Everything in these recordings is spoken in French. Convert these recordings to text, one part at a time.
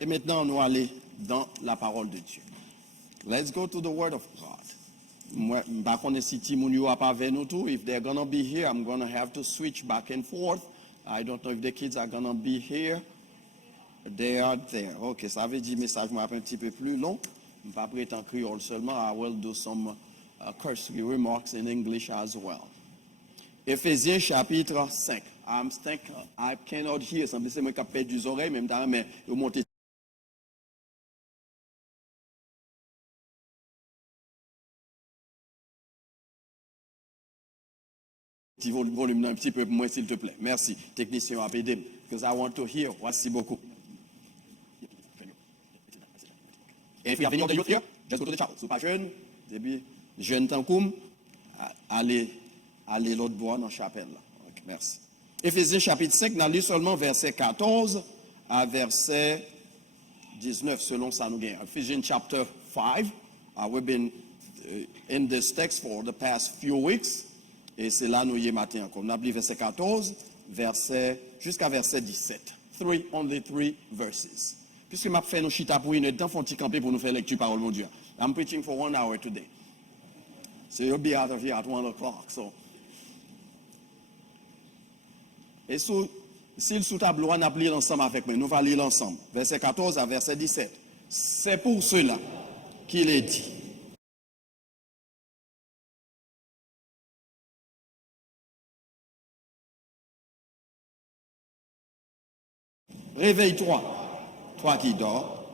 Et maintenant, nous allons dans la parole de Dieu. Let's go to the word of God. Moi, back on the city, you up avec nous too. If they're gonna be here, I'm gonna have to switch back and forth. I don't know if the kids are gonna be here. They are there. Ok, ça veut dire message un petit peu plus long. Je ne vais pas prêter en créole seulement. I will do some cursory remarks in English as well. Éphésiens chapitre 5. I cannot hear. Ça me semble que je perdu les oreilles, même temps, mais je monte. Petit volume un petit peu moins, s'il te plaît. Merci. Technicien, à aider. Because I want to hear. Merci beaucoup. Et if you have any of the youth here, just go to the chapel. So, pas jeune, début, jeune tant comme, allez l'autre bois dans la chapelle. Là. Okay, merci. Éphésiens chapitre 5, nous allons seulement verset 14 à verset 19, selon ça nous gagne. Ephesians chapter 5, we've been in this text for the past few weeks, et c'est là nous y est matin encore. Nous avons verset 14, jusqu'à verset 17. Only three verses. Puisque m'a fait nos chita pour une temps, font camper pour nous faire lecture parole mon Dieu. I'm preaching for 1 hour today. So you'll be out of here at 1 o'clock. So. Et s'il sous tableau, on a plié ensemble avec moi. Nous allons lire ensemble. Verset 14 à verset 17. C'est pour cela qu'il est dit. Réveille-toi. Toi qui dors,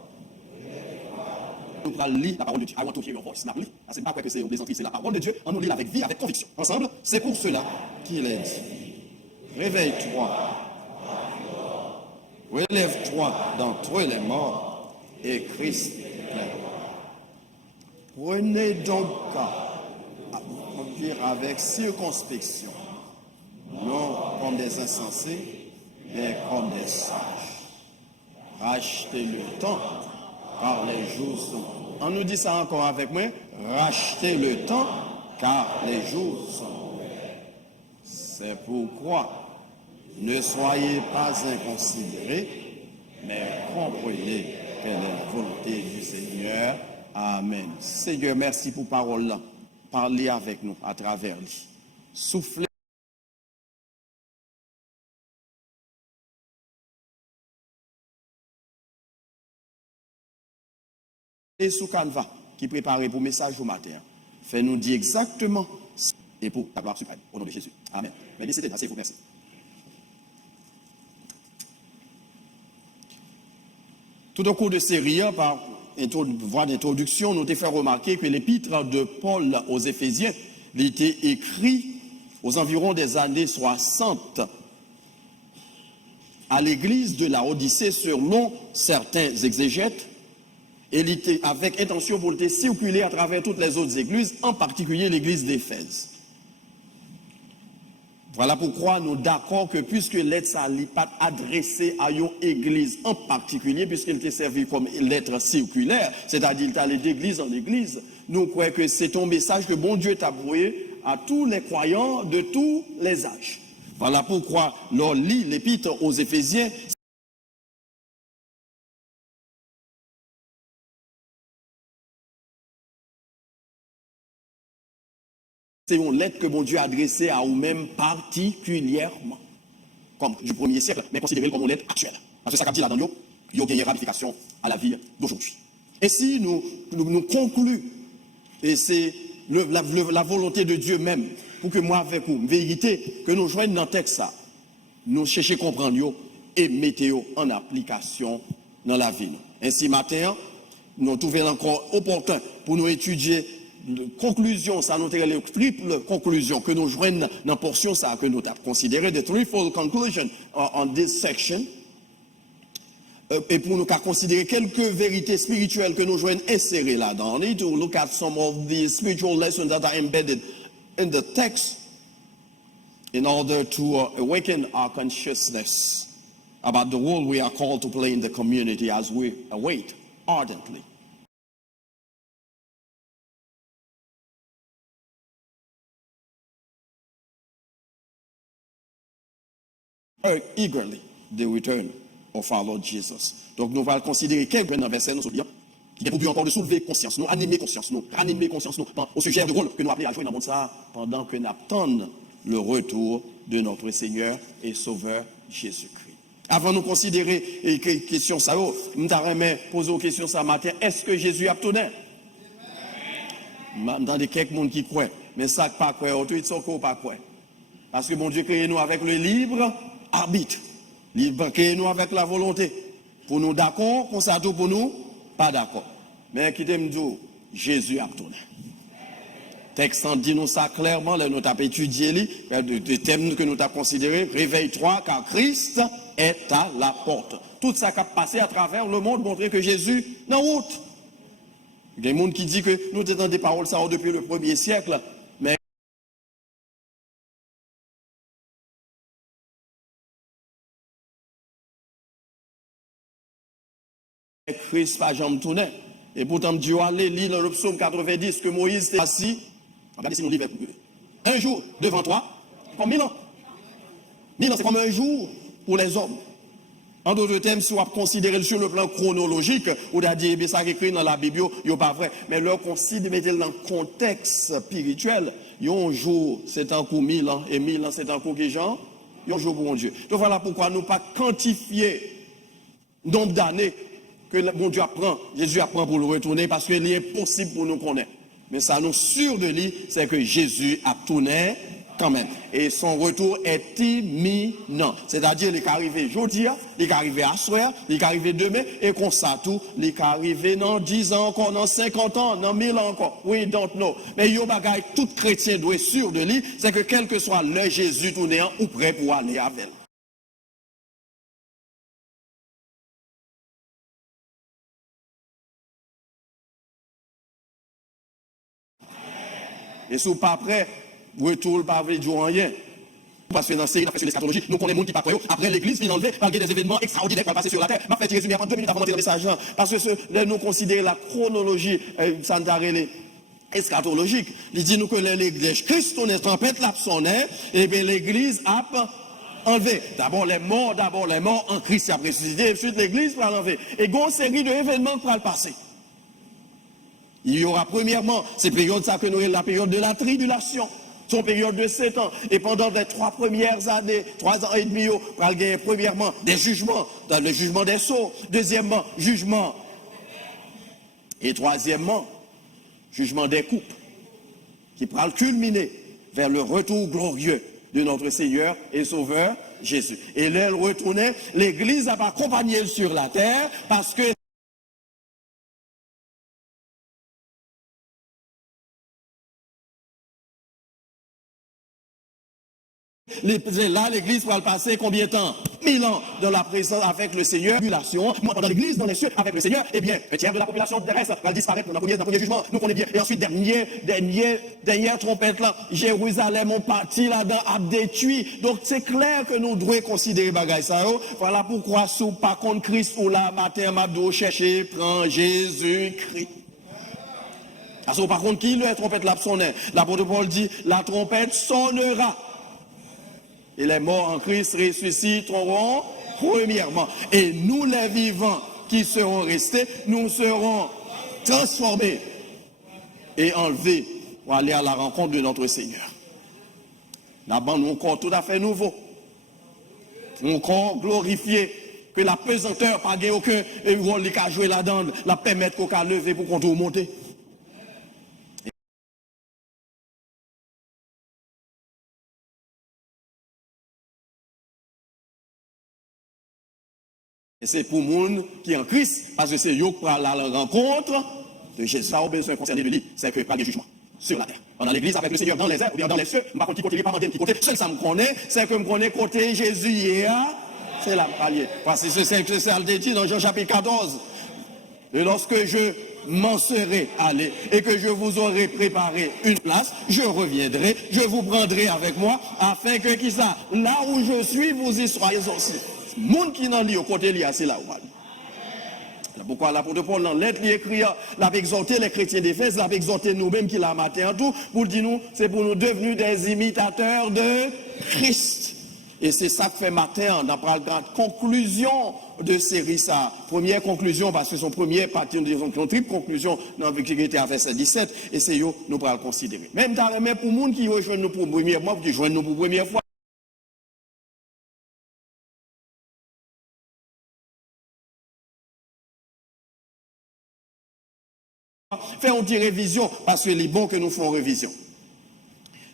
nous allons lire la parole de Dieu. I want to hear your voice. C'est pas quoi que c'est une plaisanterie, c'est la parole de Dieu. On nous lit avec vie, avec conviction. Ensemble, c'est pour cela qu'il est dit. Réveille-toi. Relève-toi d'entre les morts et Christ t'éclairera. Prenez donc à conduire avec circonspection, non comme des insensés, mais comme des sages. Rachetez le temps, car les jours sont. On nous dit ça encore avec moi. Rachetez le temps, car les jours sont. C'est pourquoi ne soyez pas inconsidérés, mais comprenez quelle est la volonté du Seigneur. Amen. Seigneur, merci pour parole là. Parlez avec nous à travers lui. Soufflez. Et sous Canva, qui préparait pour message au matin, fait-nous dire exactement et pour ta gloire suprême. Au nom de Jésus. Amen. Mais c'était assez fou, merci. Tout au cours de série, par voie d'introduction, nous t'ai fait remarquer que l'épître de Paul aux Éphésiens était écrit aux environs des années 60 à l'église de la Odyssée selon certains exégètes. Et il était avec intention pour le circuler à travers toutes les autres églises, en particulier l'église d'Éphèse. Voilà pourquoi nous d'accord que puisque lettre n'est pas adressée à une église en particulier, puisqu'il était servi comme lettre circulaire, c'est-à-dire qu'il allait d'église en église, nous croyons que c'est un message que bon Dieu t'a envoyé à tous les croyants de tous les âges. Voilà pourquoi l'on lit l'épître aux Éphésiens. C'est une lettre que mon Dieu a adressée à vous-même particulièrement, comme du 1er siècle, mais considérée comme une lettre actuelle. Parce que ça, comme dit là-dedans, il y a une ramification à la vie d'aujourd'hui. Et si nous concluons, et c'est la volonté de Dieu même, pour que moi avec vous, vérité, que nous joignons dans le texte, ça, nous cherchons à comprendre et mettons en application dans la vie. Ainsi, matin, nous trouvons encore opportun pour nous étudier conclusion, ça nous les triple conclusion que nous joignons dans la portion ça que nous avons considéré the threefold conclusion on this section et pour nous considérer quelques vérités spirituelles que nous joignons insérées là-dedans. On need to look at some of the spiritual lessons that are embedded in the text in order to awaken our consciousness about the role we are called to play in the community as we await ardently eagerly the return of our Lord Jesus. Donc nous allons considérer quelques versets, nous sommes bien, qui est pour encore de soulever conscience, nous animer conscience, nous ranimer conscience, nous au sujet de rôle que nous appelons à jouer dans le monde ça, pendant que nous attendons le retour de notre Seigneur et Sauveur Jésus-Christ. Avant de nous considérer les questions, ça, nous allons poser aux questions ce matin, est-ce que Jésus a tourné? J'entends quelques gens qui croient, mais ça pas croire, tout ils sont pas croire. Parce que mon Dieu crée nous avec le libre arbitre. Libre crée nous avec la volonté. Pour nous d'accord, pour ça tout pour nous, pas d'accord. Mais qui t'aime dire, Jésus a tourné. Texte dit nous ça clairement, là, nous avons étudié les thèmes que nous avons considérés. Réveille-toi car Christ est à la porte. Tout ça qui a passé à travers le monde montrer que Jésus est en route. Il y a des gens qui disent que nous avons des paroles ça depuis le 1er siècle, mais Christ n'a jamais tourné. Et pourtant, Dieu a lu dans le psaume 90 que Moïse était assis. Regardez si nous lisons un jour devant toi, comme 1000 ans. 1000 ans, c'est comme un jour pour les hommes. En d'autres termes, si on va considérer sur le plan chronologique, on a dit que ça écrit dans la Bible, il n'est pas vrai. Mais leur considère dans le contexte spirituel, il y a un jour, c'est un coup 1000 ans, et 1000 ans, c'est un coup qui genre, il y a un jour pour mon Dieu. Donc voilà pourquoi nous ne pas quantifier le nombre d'années que mon Dieu apprend, Jésus apprend pour le retourner, parce qu'il est possible pour nous connaître. Mais ça nous sûr de lui, c'est que Jésus a tourné quand même. Et son retour est imminent. C'est-à-dire, il est arrivé aujourd'hui, il est arrivé à soir, il est arrivé demain, et qu'on ça tout, il est arrivé dans 10 ans encore, dans 50 ans, dans 1000 ans encore. We don't know. Mais il y a bagaille, tout chrétien doit être sûr de lui, c'est que quel que soit le Jésus tourné ou prêt pour aller avec. Et si vous pas prêt, retour pas veut dire rien. Parce que dans cette série, sur l'eschatologie, nous connaissons les gens qui ne pas prêts. Après l'église, vient enlever, malgré des événements extraordinaires qui vont passer sur la terre. Je vais faire résumer avant 2 minutes avant d'entrer dans le message. Parce que nous considérons la chronologie, ça nous a eschatologique. Il dit nous que l'église, Christ, on est tempête, là, sonné, et bien l'église a enlevé. D'abord les morts en Christ, après ressuscité, et ensuite l'église va l'enlever. Et il y a une série d'événements qui vont le passer. Il y aura premièrement, ces périodes, ça que nous avons la période de la tribulation. Son période de 7 ans. Et pendant les 3 premières années, 3 ans et demi, on va gagner premièrement des jugements, dans le jugement des sceaux. Deuxièmement, jugement. Et troisièmement, jugement des coupes, qui va culminer vers le retour glorieux de notre Seigneur et Sauveur Jésus. Et là, elle retournait, l'Église a accompagné sur la terre parce que là, l'église va le passer combien de temps? 1000 ans dans la présence avec le Seigneur. Moi, dans l'église, dans les cieux, avec le Seigneur, eh bien, un tiers de la population terrestre va disparaître dans le premier jugement. Nous connaissons bien. Et ensuite, dernière trompette là, Jérusalem, on partit là-dedans, a détruit. Donc, c'est clair que nous devons considérer bagaille ça. Voilà pourquoi, sous par contre Christ, ou là, matin, m'abdo, chercher, prend Jésus-Christ. Parce que par contre, qui le trompette là sonne? L'apôtre Paul dit, la trompette sonnera. Et les morts en Christ ressusciteront premièrement. Et nous, les vivants qui seront restés, nous serons transformés et enlevés pour aller à la rencontre de notre Seigneur. Là-bas, nous, un corps tout à fait nouveau. Un corps glorifié. Que la pesanteur, pas aucun rôle qui a joué là-dedans, la permettre qu'on a levé pour qu'on tout monter. Et c'est pour les gens qui est en Christ, parce que c'est eux qui prennent la rencontre de Jésus. Ça a besoin de concerner de lui, c'est que pas de jugement sur la terre. On a l'église avec le Seigneur dans les airs ou bien dans les cieux. Je ne sais pas qui côté, pas qui côté. Seul ça me connaît, c'est que je connais côté Jésus hier. C'est la palier. Parce que c'est ce que ça le dit dans Jean chapitre 14. Et lorsque je m'en serai allé et que je vous aurai préparé une place, je reviendrai, je vous prendrai avec moi, afin que qui ça, là où je suis, vous y soyez aussi. Moun qui n'en lit au côté li c'est là où va. Pourquoi l'apôtre Paul dans lettre il écrit l'a exhorté les chrétiens d'Éphèse, l'a exhorté nous-mêmes qui l'a maté en tout pour dire nous c'est pour nous devenir des imitateurs de Christ. Et c'est ça que fait matin, on a la conclusion de série ça. Première conclusion, parce que son premier partie, nous disons une triple conclusion dans l'Antiquité à verset 17, et c'est yo, nous pourrons le considérer. Même pour les gens qui rejoignent nous pour la première fois, qui rejoignent nous pour la première fois, faire une petite révision, parce que c'est bon que nous faisons révision.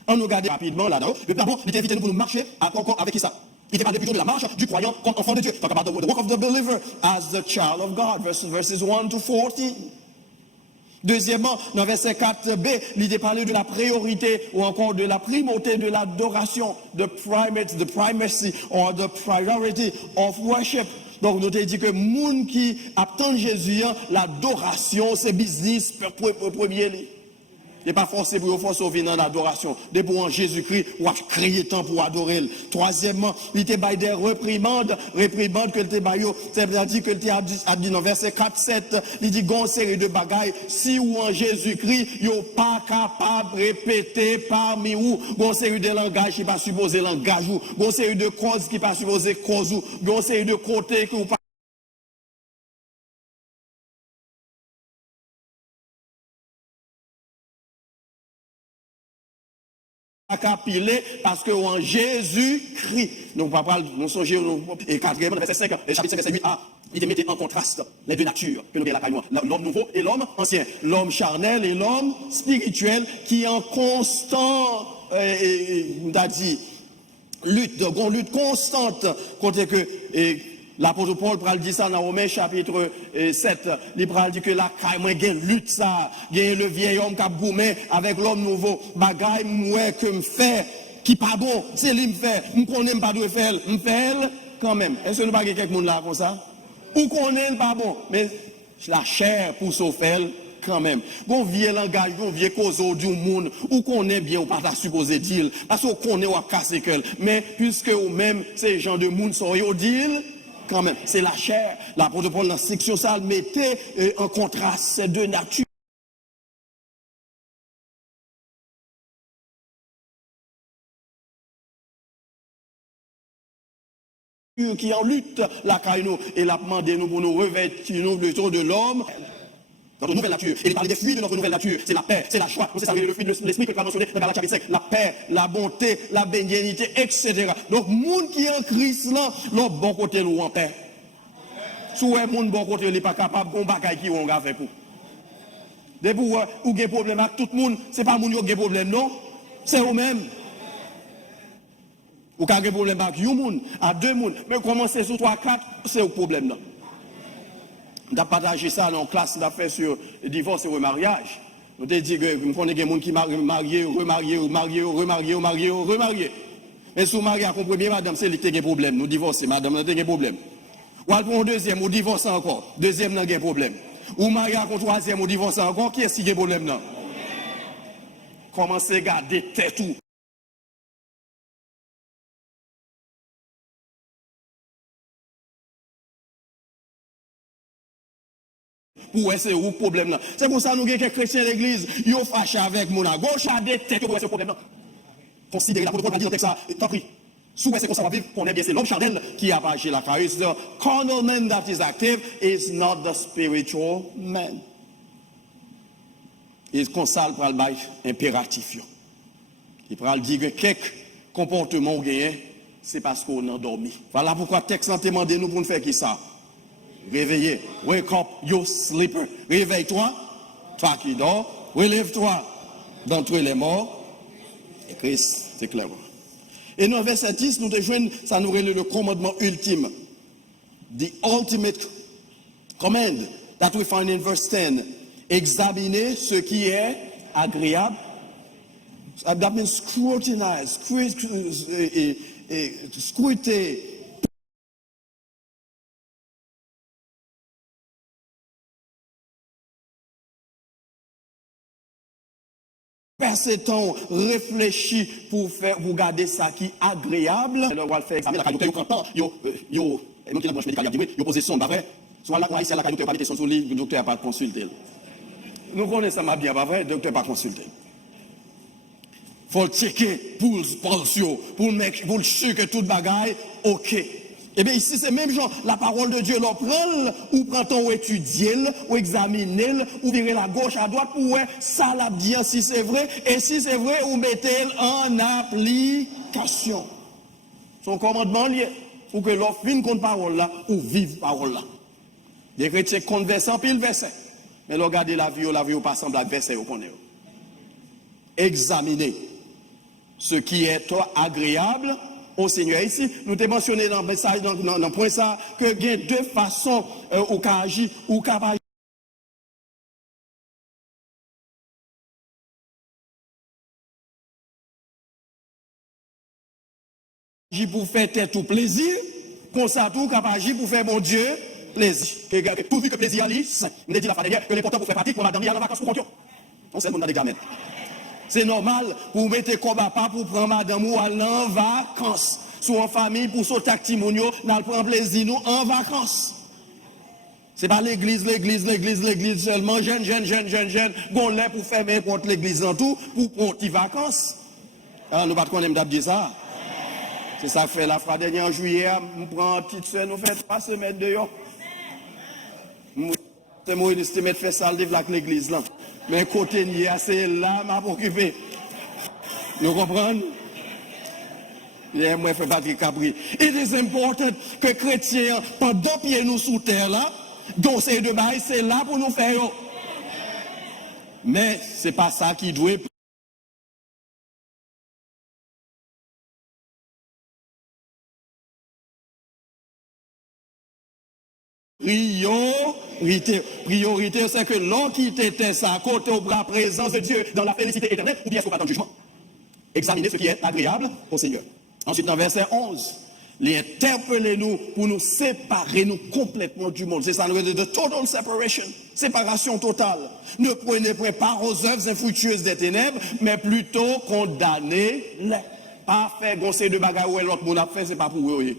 On nous regarde rapidement là-dedans. Le plan, il était invité nous pour nous marcher avec qui ça? Il était parlé plutôt de la marche du croyant comme enfant de Dieu. Talk about the work of the believer as the child of God, verses 1 to 14. Deuxièmement, dans verset 4b, il était parlé de la priorité ou encore de la primauté de l'adoration, the primacy or the priority of worship. Donc, nous avons dit que les gens qui attendent Jésus, l'adoration, c'est business premier. Il n'est pas forcé pour vous sauver dans l'adoration. Dès pour en Jésus-Christ, ou à crier temps pour adorer. Troisièmement, il était bail des réprimandes que le tébayo, c'est-à-dire que le a dit dans verset 4-7, il dit gon série de bagailles, si ou en Jésus-Christ, yo pas capable de répéter parmi vous, gon série de langage qui pas supposé langage ou, gon série de causes qui pas supposé cause ou, gon série de côtés qui ou pas capilé parce que en Jésus-Christ. Donc, on parle, nous songeons, et quatrième, verset 5, et chapitre 5, verset 8a, il mettait en contraste les deux natures que nous avons la l'homme nouveau et l'homme ancien, l'homme charnel et l'homme spirituel qui est en constant, on a dit, lutte constante contre que, l'apôtre Paul pral dit ça dans Romains chapitre 7. Il pral dit que la caille gagne lutte ça, gagne le vieil homme qui a goumé avec l'homme nouveau. Bagaille moi que me fait qui pas bon, c'est lui me fait. On connaît pas de faire, me fait quand même. Est-ce que nous pas quelqu'un monde là comme ça? Ou connaît pas bon, mais la chair pour s'offrir quand même. Bon vieux langage, bon vieux cause du monde, ou connaît bien ou pas ta supposé dire parce qu'on connaît ou a casser quel. Mais puisque ou même ces gens de monde sont yo dire quand même, c'est la chair. L'apôtre Paul dans la section ça mettait en contraste ces deux natures. Qui en lutte la caïno et l'a demandé nous pour nous revêtir nous le tour de l'homme. Notre nouvelle nature. Et il parle des fruits de notre nouvelle nature. C'est la paix, c'est la joie. C'est ça le fruit de l'esprit que tu as mentionné dans Galates chapitre 5. La paix, la bonté, la bénignité, etc. Donc, monde qui est en Christ là, l'autre bon côté ou en paix. Si vous avez bon côté, il n'est pas capable de bagaille qui on a fait pour. Dès pour ou avez problème avec tout le monde, ce n'est pas moun qui a problème, non? C'est vous-même. Ou avez un problème avec un monde, à deux monde. Mais commencer sur 3, 4, c'est le problème là. On a partagé ça dans la classe qu'on a fait sur le divorce et le remariage. On a dit que nous connaissons des gens qui mariés, remariés. Mais si vous mariez avec une première madame, c'est lui qui a un problème. Nous divorçons, madame, nous avons un problème. Ou alors pour un deuxième, ou divorce encore. Deuxième, nous avons un problème. Ou marié avec un troisième, ou divorce encore. Qui est-ce qui a un problème là? Commencez à garder tête tout. Pour essayer le problème là. C'est pour ça que nous avons quelques chrétiens de l'église, ils ont fâché avec mon à gauche à des têtes pour essayer le problème là. Considérez la protocole, pas dire ça, tant pis. Sous c'est qu'on va vivre, qu'on est bien, c'est l'homme charnel qui a agi la carrière. The carnal man that is active is not the spiritual man. Et comme ça, il prend le bail impératif. Il prend le dire que quelques comportements ou gagnent, c'est parce qu'on a endormi. Voilà pourquoi le texte a demandé nous pour nous faire qui ça? Réveillez. Wake up, you sleeper. Réveille-toi, toi qui dors. Relève-toi d'entre les morts. Et Christ, c'est clair. Et dans verset 10, nous rejoignons, ça nous relève le commandement ultime. The ultimate command that we find in verse 10. Examiner ce qui est agréable. That means scrutinize, scruter. Passer temps, réfléchir pour garder ça qui est agréable. Alors, on va faire examiner la qualité, yo, qui la branche médicale, yo posé son, vrai. Soit là, ici, la qualité, pas de son sur le docteur n'a pas consulté. Nous connaissons ça bien, pas vrai, le docteur n'a pas consulté. faut le checker pour le sûr que toute bagaille, ok. Eh bien, ici, c'est même genre, la parole de Dieu, l'on prend, ou prend ton ou étudier, ou examiner, ou virer la gauche à droite, pour ouais, ça l'a bien si c'est vrai, et si c'est vrai, ou mettez en application. Son commandement lié, pour que l'on finisse contre parole là, ou vive parole là. Les chrétiens comptent verset, puis le verset. Mais regardez la vie pas semble à verset au connaît. Examinez ce qui est agréable au Seigneur. Ici, nous t'ai mentionné dans le message, dans le point ça, que il y a deux façons au cas agir, ou cas pas agir pour faire tête ou plaisir, comme ça tout capable agir pour faire mon Dieu plaisir. Pourvu que plaisir ali, il dit la fois dernière que l'important pour faire pratique pour madame, il y a en vacances pour compte. On sait qu'on a des gamins. C'est normal pour mettre combat pas pour prendre madame ou aller en vacances. Soit en famille pour sauter actimonio, nous prendre plaisir nous en vacances. C'est pas l'église seulement, jeune, gonlait pour fermer contre l'église en tout, pour prendre des vacances. Alors, nous ne pouvons pas dire ça. C'est ça que fait la fois dernière en juillet, nous prenons une petite soeur, nous faisons 3 semaines dehors. C'est moi qui estimé de faire ça, avec l'église là. Mais côté nier, c'est là, m'a occupé. Nous comprenons? Et moi, je fais Patrick Capri. It is important que chrétiens, pendant pieds nous sous terre là, donc c'est de bail, c'est là pour nous faire. Mais ce n'est pas ça qui doit. Priorité, c'est que l'on qui était ça, côté au bras présence de Dieu dans la félicité éternelle, ou bien est-ce qu'on va dans le jugement? Examinez ce qui est agréable au Seigneur. Ensuite, dans verset 11, les interpellez-nous pour nous séparer nous complètement du monde. C'est ça, de total separation, séparation totale. Ne prenez point part aux œuvres infructueuses des ténèbres, mais plutôt condamnez-les. Pas faire goncer de bagarre ou l'autre monde a fait, c'est pas pour eux.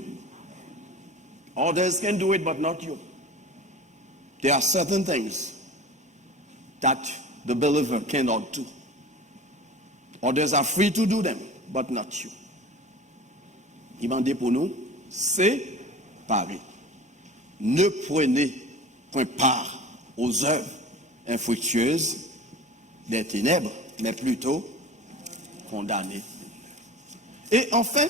Others can do it, but not you. There are certain things that the believer cannot do. Others are free to do them, but not you. Il m'a dit pour nous, séparer. Ne prenez point part aux œuvres infructueuses des ténèbres, mais plutôt condamnez. Et enfin,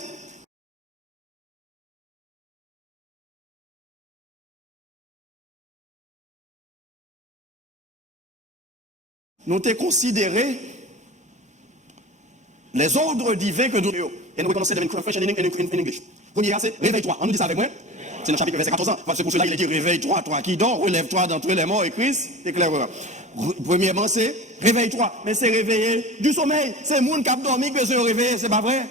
nous t'ai considéré les ordres divins que nous avons. Et nous recommençons avec French and English. Premier, c'est réveille-toi. On nous dit ça avec moi. C'est dans le chapitre verset 14 ans. C'est pour cela qu'il a dit réveille-toi, toi qui dors, relève-toi d'entre les morts et Christ t'éclairera. Premièrement, c'est réveille-toi. Mais c'est réveiller du sommeil. C'est le monde qui a dormi que c'est réveillé, c'est pas vrai?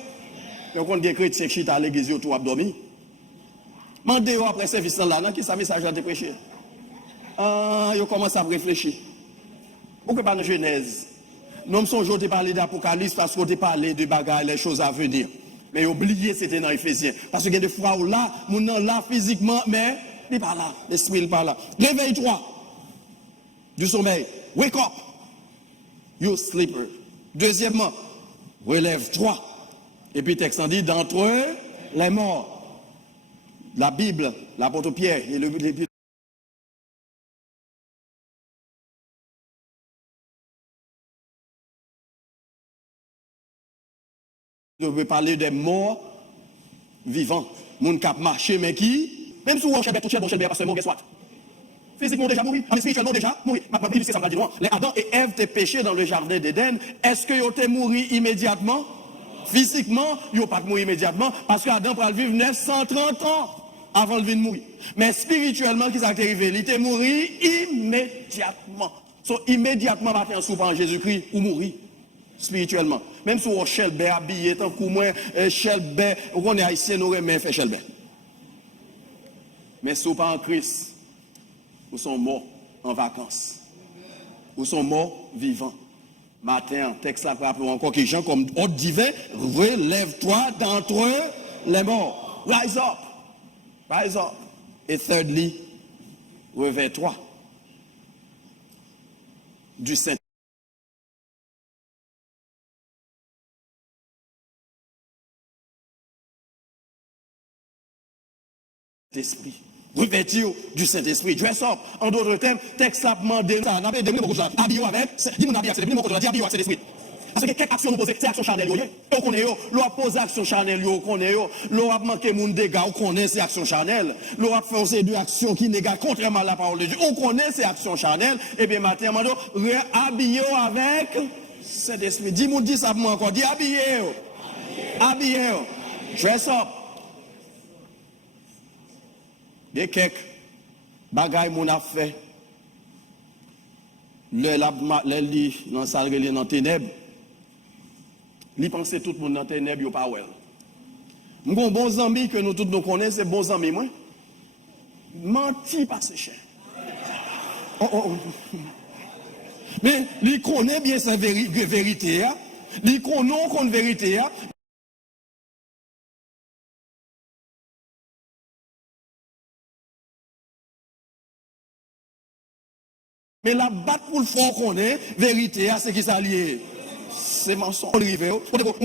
Donc on dit chrétien qui à l'église, tout a dormi. Mandez-vous après service là, qui ça message là de prêcher. Ils commencent à réfléchir. Pourquoi pas dans Genèse? Nous sommes de parler d'Apocalypse parce qu'on a parlé de bagages, les choses à venir. Mais oubliez, c'était dans Éphésiens. Parce qu'il y a des fois où là, mon nom là physiquement, mais il n'est pas là. L'esprit n'est pas là. Réveille-toi du sommeil. Wake up. You sleeper. Deuxièmement, relève-toi. Et puis, texte en dit d'entre les morts. La Bible, l'apôtre Pierre et les je veux parler des morts vivants. Moun cap marché, mais qui, même si on cherche tout cher, parce que mort, soit. Physiquement déjà mouru, spirituellement déjà mouru. Ma Bible, c'est ça, dit loin. Les Adam et Ève étaient péchés dans le jardin d'Éden. Est-ce qu'ils ont été morts immédiatement? Physiquement, ils n'ont pas mouru immédiatement, parce qu'Adam pourrait vivre 930 ans avant de mourir. Mais spirituellement, qu'ils ont été arrivés, ils étaient morts immédiatement. So, immédiatement, matin, en souffrant Jésus-Christ, ou mourir. Spirituellement. Même si on Shelby habillé, tant que moi, Shelby, on est haïtien, nous aimons faire Shelby. Mais si on pas en Christ, nous sommes morts en vacances. Nous sommes morts vivants. Matin, texte là, rappelons encore que gens comme ordre divin, relève-toi d'entre les morts. Rise up. Rise up. Et thirdly, réveille-toi du Saint. Saint-Esprit. Revêtir du Saint-Esprit. Dress up. En d'autres termes, texte a demandé ça. On a demandé beaucoup de choses. Habillez avec. Dis-moi, habillez avec Saint-Esprit. Parce que quelques actions nous posent, c'est action charnelle. On connaît, l'on a posé action charnelle, on connaît, l'on a manqué mon dégât, on connaît ces actions charnelles. L'on a fait ces deux actions qui négagent contrairement à la parole de Dieu. On connaît ces actions charnelles. Et bien, maintenant, habillez avec Saint-Esprit. Dis-moi, dis ça pour moi encore. Dis habillez. Habillez. Dress up. Il y a quelques bagailles qu'on a fait. Le lit dans la salle, dans les ténèbres. Li pense tout le monde dans ténèbres, yo pas wel. Mon bon ami que nous tous nous connaissons, c'est bon ami moi. Menti pas c'est cher. Mais il connaît bien sa vérité, il connaît qu'on vérité. Mais la batte pour le fond qu'on est, vérité, c'est qui s'allie. C'est mensonge. On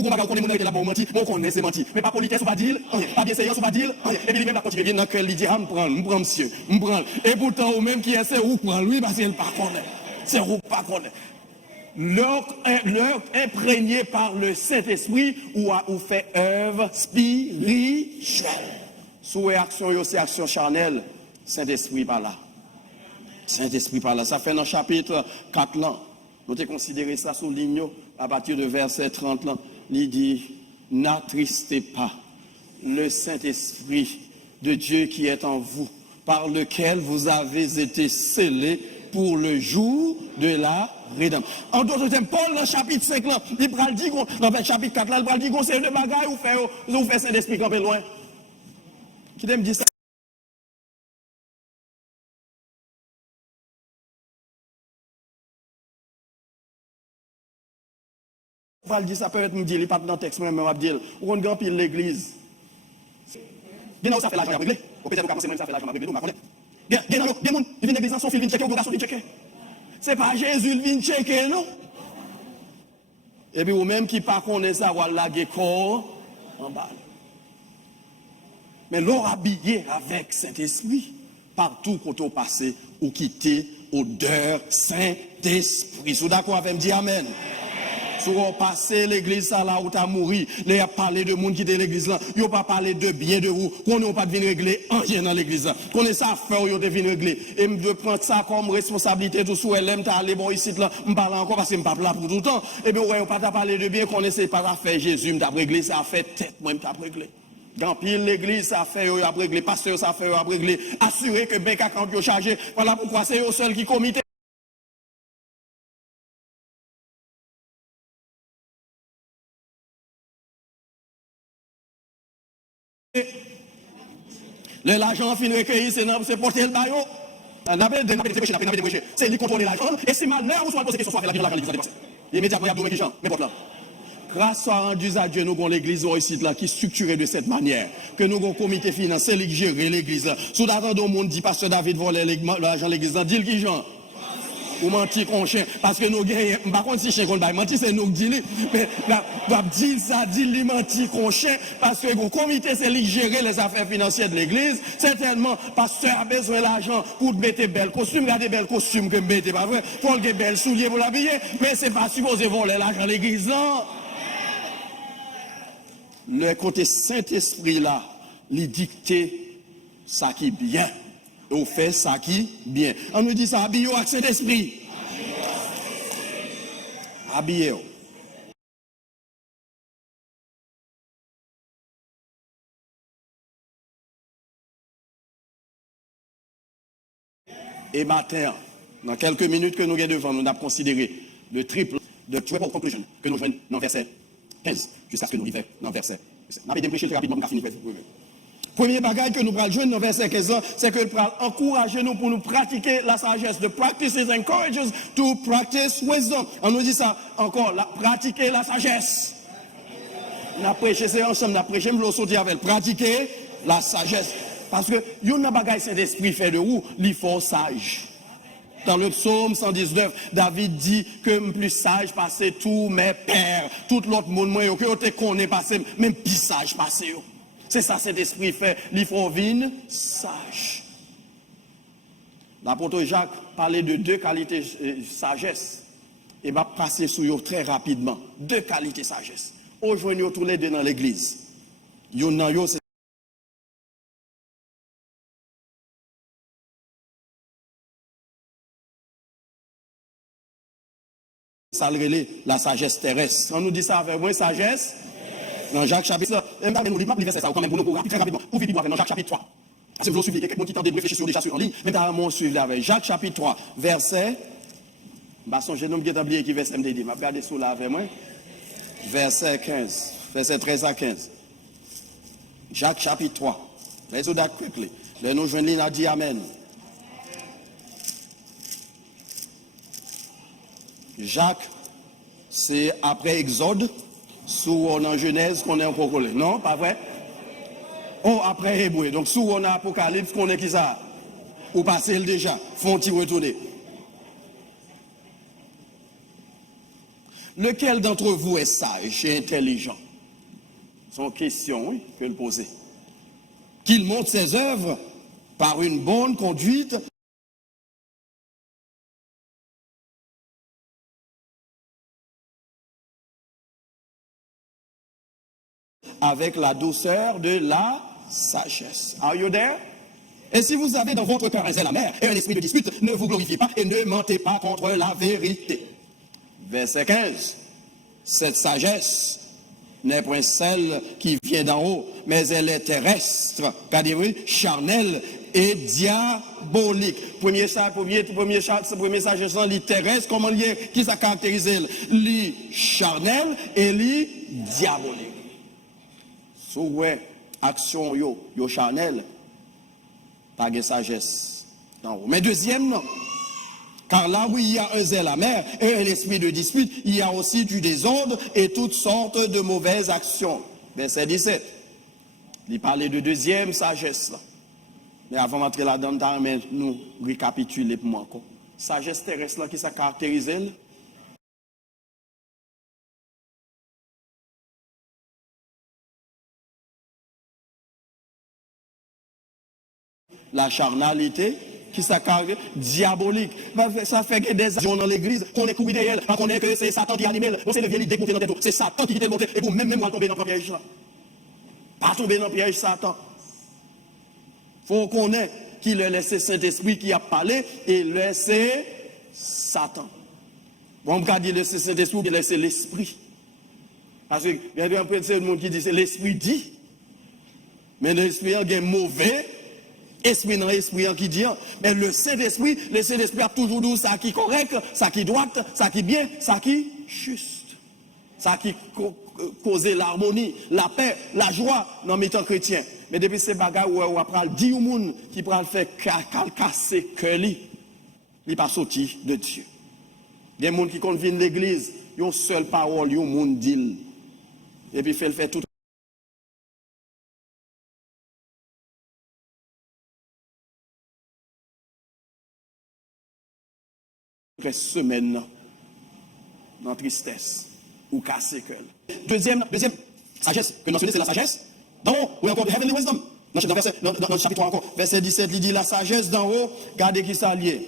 connaît là pour mentir, on connaît c'est mentir. Mais pas politesse ou pas dire, pas bienséance ou pas dire. Et puis même la continue dans quel il dit me prend monsieur, me prend. Et pourtant ou même qui essaie ou prend lui parce qu'il pas connaît. C'est ou pas connaît. L'œuvre imprégné par le Saint-Esprit ou fait œuvre spirituelle. Sous action c'est action charnelle, Saint-Esprit pas là. Saint-Esprit par là. Ça fait dans le chapitre 4 là. Nous avons considéré ça sous ligne à partir de verset 30 là. Il dit, n'attristez pas le Saint-Esprit de Dieu qui est en vous, par lequel vous avez été scellés pour le jour de la rédemption. En d'autres termes, Paul dans le chapitre 5 là, il va dire, dans le chapitre 4 là, il va dire qu'on c'est le bagage ou fait Saint-Esprit camper loin. Qui me dit ça? On va dire ça peut être me dire, il pas dans le texte, mais on va dire, on grand pile l'église. Bien ça fait l'argent à régler. Au peut-être commencer même ça fait l'argent à régler, on va connaître. Bien il vient l'église son fil vient checker, au garçon vient checker. C'est pas Jésus il vient checker non. Et puis ou même qui pas connaît ça va laguer corps en bas. Mais l'on habillé avec Saint-Esprit partout quand on passe ou quitter odeur Saint-Esprit. Vous d'accord avec me dire amen. Si vous passez l'église là où tu as mouru, il a parlé de monde qui était l'église là, il n'a pas parlé de bien de vous, qu'on n'a pas venir régler rien dans l'église là. Qu'on est ça faire, il a venir régler. Et je veux prendre ça comme responsabilité tout sous elle, aller bon ici là, je parle encore parce que je ne parle pas là pour tout le temps. Et bien, on pas parler de bien, qu'on essaie pas à faire Jésus, je réglé, ça a fait tête, moi, je réglé. Quand pile l'église, ça fait, il a réglé, pasteur, ça fait, il a réglé. Assurer que ben quand il chargé, voilà pourquoi c'est eux seuls qui comité. L'argent fin recueilli, c'est porter le baillot. C'est lui contrôler l'argent. Et si malheur, vous soit posé question, soit fait l'argent, la dépense. Immédiatement, il y a deux gens, n'importe là. Grâce à rendu à Dieu, nous avons l'église ici là qui est structurée de cette manière. Que nous avons un comité financier qui gère l'église là. Sous d'attendre, on dit, pasteur David volait l'argent de l'église là. Dis-le qui Jean? Ou mentir qu'on chien. Parce que nous gagnons, par contre, si chien qu'on va mentir, c'est nous qui disons. Mais, va dire ça, dit mentir qu'on chien. Parce que le comité, c'est lui qui gère les affaires financières de l'église. Certainement, pasteur a besoin d'argent pour mettre belles costumes. Regardez belles costumes que mettez, pas vrai? Pour que belles souliers pour l'habiller. Mais c'est pas supposé voler l'argent de l'église, non. Le côté Saint-Esprit là, lui dicter ça qui est bien. Et on fait ça qui est bien. On nous dit ça, habillez avec Saint-Esprit. Habillez. Et matin, dans quelques minutes que nous avons devant, nous avons considéré le triple de triple conclusion que nous jouons dans le verset 15, jusqu'à ce que nous arrivions dans le verset. On va dépêcher très rapidement pour finir. Premier bagage que nous allons jouer dans le verset 15, c'est que nous allons encourager nous pour nous pratiquer la sagesse. The practice encourages to practice wisdom. On nous dit ça encore, pratiquer la sagesse. On a prêché, c'est ensemble, on a prêché, nous allons avec pratiquer la sagesse. Parce que, il y a un bagage Saint-Esprit fait de où? Il faut sage. Dans le psaume 119, David dit que plus sage passer tous mes pères, tout l'autre monde, moi, que te connaît passer, même plus sage passer. C'est ça, cet esprit fait. Il faut venir sage. L'apôtre Jacques parlait de deux qualités de sagesse. Et va passer sur eux très rapidement. Deux qualités de sagesse. Aujourd'hui, tous les deux dans l'église. C'est ça la sagesse terrestre. On nous dit ça avec moi, sagesse. Dans Jacques chapitre, ça quand même pour nous très rapidement. Pour vivre dans Jacques chapitre 3. Parce que vous suivez quelqu'un qui tente de réfléchir déjà sur en ligne. Maintenant, on suit avec Jacques chapitre 3, verset. Son jeune homme qui est oublié qui verset MDD. Je vais regarder sur là avec moi. Verset 15. Verset 13 à 15. Jacques chapitre 3. Let's do that quickly. Le nous joignons a dit Amen. Jacques, c'est après Exode, sous on en Genèse qu'on est encore collé. Non, pas vrai? Oh, après Hébreu. Donc, sous on a Apocalypse, qu'on est qui ça? Ou passé le déjà? Font-ils retourner? Lequel d'entre vous est sage et intelligent? C'est une question oui, que le poser. Qu'il montre ses œuvres par une bonne conduite. Avec la douceur de la sagesse. Are you there? Et si vous avez dans votre cœur un zèle amer et un esprit de dispute, ne vous glorifiez pas et ne mentez pas contre la vérité. Verset 15. Cette sagesse n'est point celle qui vient d'en haut, mais elle est terrestre, regardez-vous, charnelle et diabolique. Premier sagesse, li terrestre, comment lié, qui ça caractérise? Li charnelle et li diabolique. Sous ouais, action yo charnel, pas de sagesse. Mais deuxième, non. Car là où il y a un zèle amer et un esprit de dispute, il y a aussi du désordre et toutes sortes de mauvaises actions. Verset 17. Il parlait de deuxième sagesse. Là. Mais avant d'entrer là-dedans, nous récapituler pour moi encore. Sagesse terrestre là qui ça caractérise elle. La charnalité, qui s'accarre diabolique. Ça fait que des gens dans l'église, qu'on est coupé derrière, qu'on est que c'est Satan qui anime, c'est le vieil démonté dans tête, c'est Satan qui démonté, et vous même tomber dans le piège là. Pas tomber dans le piège Satan. Faut qu'on ait qu'il ait laissé Saint-Esprit qui a parlé et laissé Satan. Bon, on peut dire laisser Saint-Esprit ou laisser l'Esprit. Parce que il y a un peu de monde qui dit c'est l'Esprit dit, mais l'Esprit est mauvais. Esprit dans l'esprit qui dit, mais le Saint-Esprit a toujours dit ça qui est correct, ça qui est droit, ça qui est bien, ça qui est juste. Ça qui cause l'harmonie, la paix, la joie dans les temps chrétiens. Mais depuis ces bagages où on va dire au monde qui prend le fait casser que lui, il n'est pas sorti de Dieu. Il y a des gens qui conviennent l'église, ils ont une seule parole, ils ont monde dit. Et puis il fait tout. Semaine dans tristesse ou casser cœur. Deuxième sagesse que mentionner, c'est la sagesse d'en haut, ou encore heavenly wisdom. Dans le chapitre 3 encore, verset 17, il dit la sagesse d'en haut, regardez qui s'allie.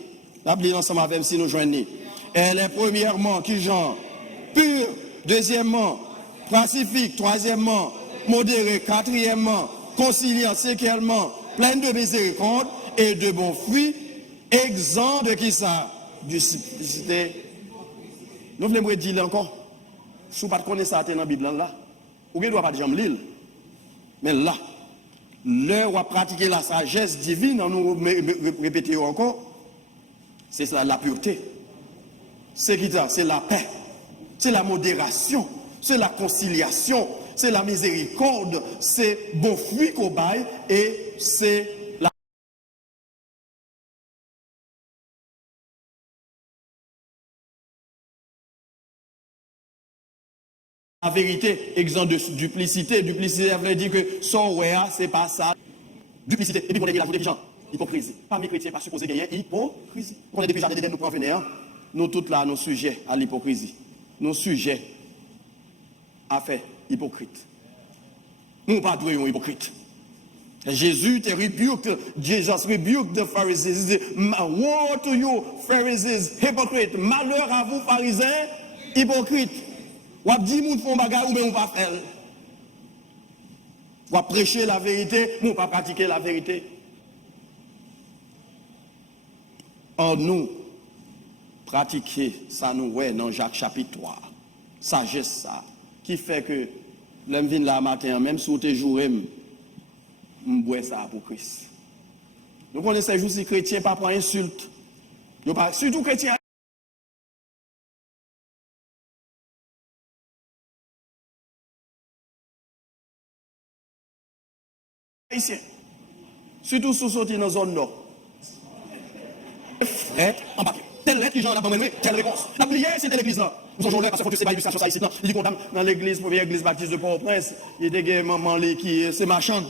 L'appelez ensemble avec si nous joignons. Elle est premièrement qui genre pure, deuxièmement pacifique, troisièmement modérée, quatrièmement conciliant, cinquièmement pleine de miséricorde et de bons fruits, exempt de qui ça? Du simplicité. Nous voulons dire encore, si vous ne connaissez pas ça dans la Bible, là, vous ne doit pas dire l'île. Mais là, l'heure où pratiquer la sagesse divine, nous répétons encore, c'est la pureté. C'est la paix. C'est la modération. C'est la conciliation. C'est la miséricorde. C'est bon fruit qu'on baille et c'est la vérité, exemple de duplicité. Duplicité, ça veut dire que son ouais, c'est pas ça. Duplicité. Et puis, on a dit la journée des gens. Hypocrisie. Parmi les chrétiens, pas supposé gagner hypocrisie. On a depuis jardin d'Éden, nous prenons venir. Nous, tous là, nos sujets à l'hypocrisie. Nos sujets à faire hypocrite. Nous pas de hypocrite. Jesus rebuked the Pharisees. He said, woe to you, Pharisees, hypocrite. Malheur à vous, pharisiens, hypocrites. Ou a dit, moun font bagay ou bien ou pas faire. Ou a prêcher la vérité, ou pas pratiquer la vérité. En nous, pratiquer ça nous ouais dans Jacques chapitre 3. Sagesse ça. Qui fait que l'homme vient là matin, même si vous êtes joué, bois ça pour Christ. Nous connaissons ces jours si chrétiens pas pour insulte. Surtout chrétiens. Haïtiens. Surtout sous sortir dans la zone nord. Frère, en bas. Telle lettre qui j'en ai pas telle réponse. La prière, c'était l'église là. Nous sommes là parce que c'est pas illustration ça ici. Il dit qu'on dans l'église, première église baptiste de Port-au-Prince, il était maman qui c'est marchand.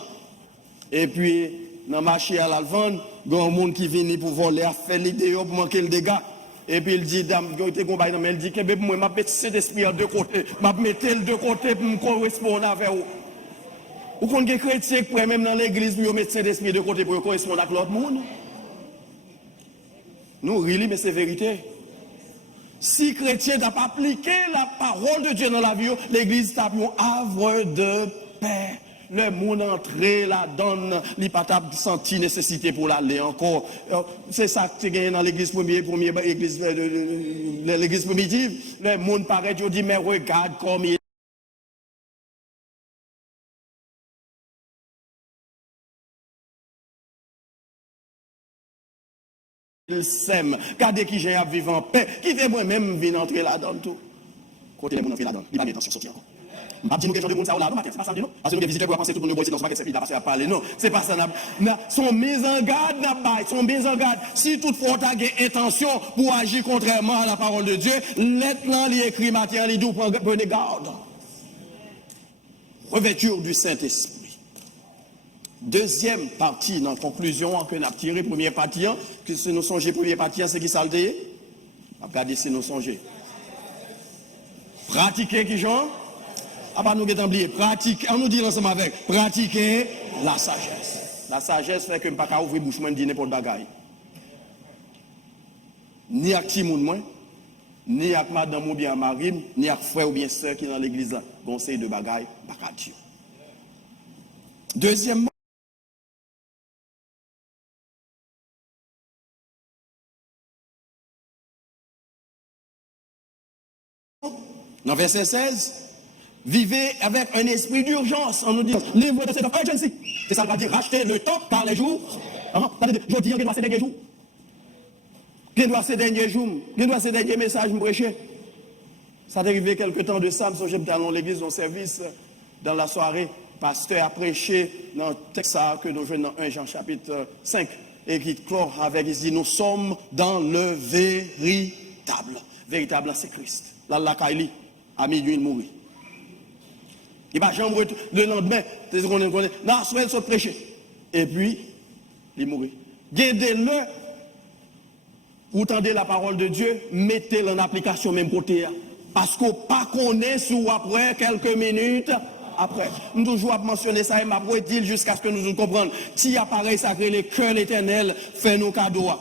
Et puis, dans le marché à l'Alvan, il y a un monde qui vient pour voler, à faire l'idée pour manquer le dégât. Et puis il dit, dame, il dit que moi, je vais cet esprit de côté, je vais mettre le de côté pour me correspondre avec vous. Ou qu'on est chrétien qui pourrait même dans l'église, je mettre cet esprit de côté pour correspondre avec l'autre monde. Nous, really, mais c'est vérité. Si chrétien n'a pas appliqué la parole de Dieu dans la vie, l'église est un havre de paix. Le monde entré là-dedans, il n'a pas senti nécessité pour l'aller encore. C'est ça que tu gagnes dans l'église l'église primitive. Le monde paraît, tu dis, mais regarde comme il s'aime. Regardez qui j'ai à vivre en paix. Qui fait moi-même venir entrer là-dedans tout. Côté les gens entrer là-dedans, il va pas intention sortir encore. Je ne dis pas que les gens de monde ça là, non, c'est pas ça, non. Parce que nous visiteurs pour penser tout le monde dans ce marché, il va passer à parler, non. C'est pas ça. Sont mis en garde, sont mis en garde. Si toutefois tu as intention pour agir contrairement à la parole de Dieu, lettre les écrit Matthieu, les doux, prenez garde. Revêture du Saint-Esprit. Deuxième partie, dans la conclusion que nous avons tiré, première partie, que si nous songeons, première partie, c'est qui s'altérer. Regardez si nous songeons. Pratiquer qui genre? Ah bah nous avons oublié. Pratiquer, on nous dit ensemble avec. Pratiquer la sagesse. La sagesse fait que je ne peux pas ouvrir bouche, je dis n'importe bagaille. Ni avec Timoun, ni avec madame ou bien Marine, ni avec frère ou bien soeur qui est dans l'église, conseil de bagaille, pas Dieu. Deuxièmement, dans verset 16, vivez avec un esprit d'urgence. On nous dit, livre de cette urgency. C'est ça, on va dire, racheter le temps par les jours. Je dis, il doit ces derniers jours. Il doit ces derniers jours. Il doit ces derniers messages me prêcher. Ça est arrivé quelque temps de ça, je me dans l'église, dans le service, dans la soirée, pasteur a prêché dans le texte que nous jouons dans 1 Jean chapitre 5, et qui clore avec, il dit, nous sommes dans le véritable. Véritable, c'est Christ. Là, la Kaili. À minuit, il mourit. Il va jamais le lendemain, c'est ce qu'on connaît. Non, soit il prêcher. Et puis, il mourit. Gardez-le, vous tendez la parole de Dieu, mettez-le en application même côté. Parce qu'on pas connaît sous après quelques minutes après. Nous toujours mentionner ça et m'a dire jusqu'à ce que nous comprenions. Si appareil sacré, le cœur l'éternel, fait nos cadeaux.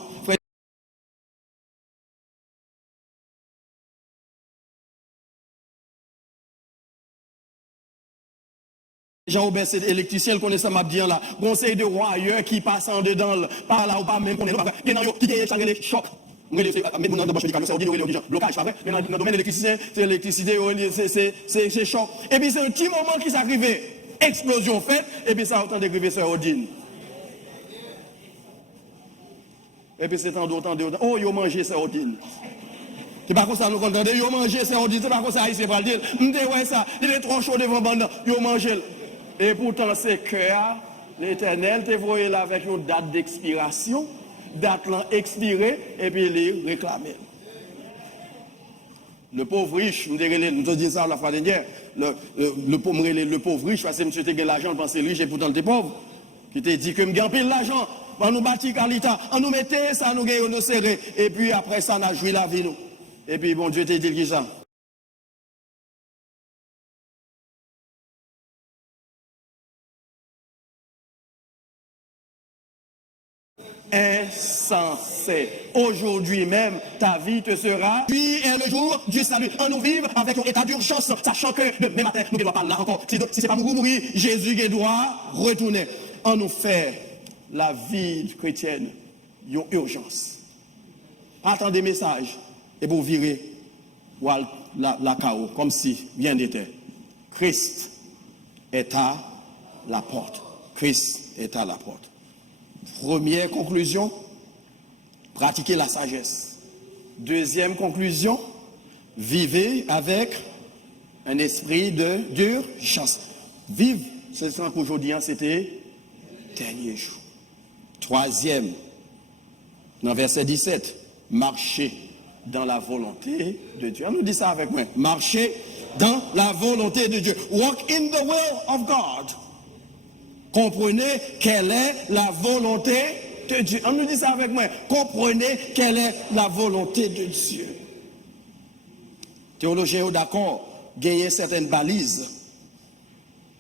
Jean-Aubert, c'est électricien, il connaît ça, m'a dit là. Conseil de roi ailleurs qui passe en dedans, par là ou pas, même qu'on est là. Il y a qui est les chocs. Mais dans le blocage, c'est vrai. Mais dans le domaine électricien, c'est l'électricité, c'est choc. Et puis c'est un petit moment qui s'est arrivé. Explosion faite, et puis ça a autant dérivé sur Odine. Et puis c'est tant d'autant. Oh, ils ont mangé sur Odine. C'est pas comme ça nous comptons. Ils ont mangé sur Odine. C'est pas comme ça, ils va le dire. Ouais, ça, il est trop chaud devant bande. Ils ont mangé. Et pourtant, c'est que l'Éternel te voyé là avec une date d'expiration, date expirée, et puis il réclamé. Le pauvre riche, nous disons ça la fois dernière, le pauvre riche, parce que monsieur te l'argent, je pense que riche et pourtant tu es pauvre, qui te dit que je gagne l'argent, on nous bâtit qualité, on nous mettait ça, nous gagnons nous serrer, et puis après ça, on a joué la vie nous. Et puis bon Dieu te dit qui ça. sensé. Aujourd'hui même, ta vie te sera. Puis est le jour du salut. On nous vive avec un état d'urgence, sachant que demain matin, nous ne devons pas là encore. Si c'est pas mourir, Jésus qui doit retourner. On nous fait la vie chrétienne une urgence. Attendez messages et pour virer la chaos, comme si rien n'était. Christ est à la porte. Christ est à la porte. Première conclusion, pratiquez la sagesse. Deuxième conclusion, vivez avec un esprit d'urgence. Vive, c'est ça qu'aujourd'hui, c'était dernier jour. Troisième, dans verset 17, marchez dans la volonté de Dieu. On nous dit ça avec moi. Marchez dans la volonté de Dieu. Walk in the will of God. Comprenez quelle est la volonté de Dieu. On nous dit ça avec moi. Comprenez quelle est la volonté de Dieu. Théologiens, d'accord, gagner certaines balises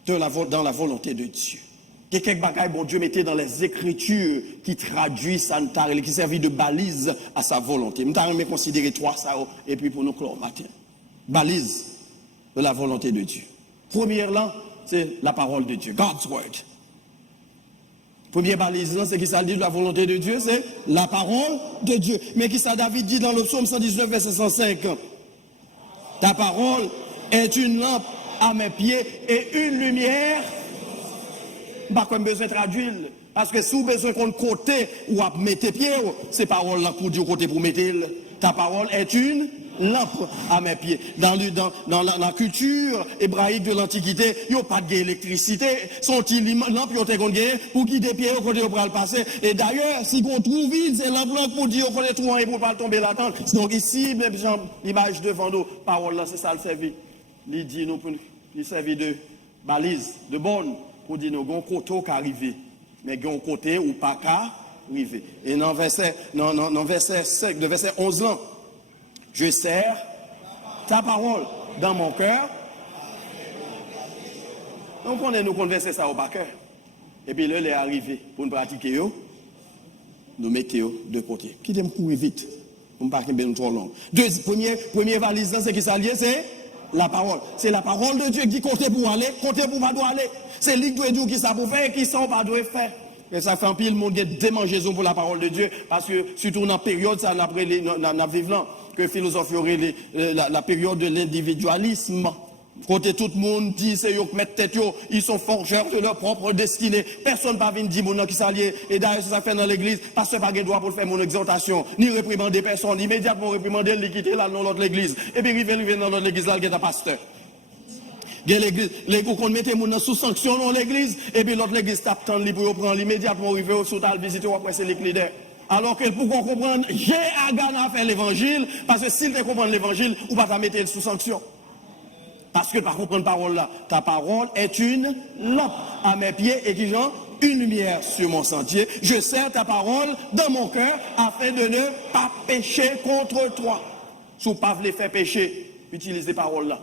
dans la volonté de Dieu. Il y a quelques bagailles, bon Dieu mettait dans les Écritures qui traduisent ça, qui servent de balises à sa volonté. Nous avons considéré trois ça, et puis pour nous clore matin. Balises de la volonté de Dieu. Première là, c'est la parole de Dieu, God's word. Première balise là, c'est qui ça dit de la volonté de Dieu, c'est la parole de Dieu. Mais qui ça David dit dans le psaume 119, verset 105. Ta parole est une lampe à mes pieds et une lumière. Pas comme besoin de traduire. Parce que si vous avez besoin qu'on côté ou à mettre pieds, c'est parole là pour dire côté pour mettre. Ta parole est une lampe à mes pieds. Dans la culture hébraïque de l'Antiquité, il n'y a pas d'électricité. Sont-ils lampes pour guider pieds au côté pour le passer. Et d'ailleurs, si on trouve vide, c'est lampe pour dire qu'on est trop et pour ne pas tomber là-dedans. Donc ici, même l'image devant nous, parole là, c'est ça le service. Il dit nous, il servit de balise, de bonne. Pour dire, nous avons un côté qui arrive, mais nous avons un côté où pas qu'à arriver. Et dans verset 11 là, je serre ta parole dans mon cœur. Donc on est nous converser ça au pas cœur. Et puis là, il est arrivé pour nous pratiquer, nous mettons de côté. Qui t'aime courir vite? On ne pas nous trop long. Première valise, c'est qui s'allie, c'est la parole. C'est la parole de Dieu qui dit côté pour aller, côté pour pas doit aller. C'est lui qui doit dire qui ça pour faire et qui ça pas doit faire. Et ça fait un pile monde qui démangeaison pour la parole de Dieu parce que surtout dans la période ça après la vivant que philosophie aurait la période de l'individualisme. Côté tout le monde dit c'est eux qui mettent tête ils sont forgeurs de leur propre destinée. Personne ne va venir dire mon qui s'allie et d'ailleurs ça fait dans l'église parce que pas de droit pour faire mon exhortation ni réprimander personne immédiatement réprimander le quitter là dans l'autre église et puis arriver dans l'autre église là qui est un pasteur. L'église, les gens qui mettent mon sous sanction dans l'église et puis l'autre église tape tant pour prendre immédiatement arriver au sous tal visiter après c'est l'église. Alors que pour qu'on comprenne j'ai à gagner à faire l'évangile parce que s'il te comprend l'évangile ou pas ta mettre sous sanction. Parce que par comprendre parole là, ta parole est une lampe à mes pieds et qui genre une lumière sur mon sentier. Je serre ta parole dans mon cœur afin de ne pas pécher contre toi. Si vous ne voulez pas faire pécher, utilisez parole là.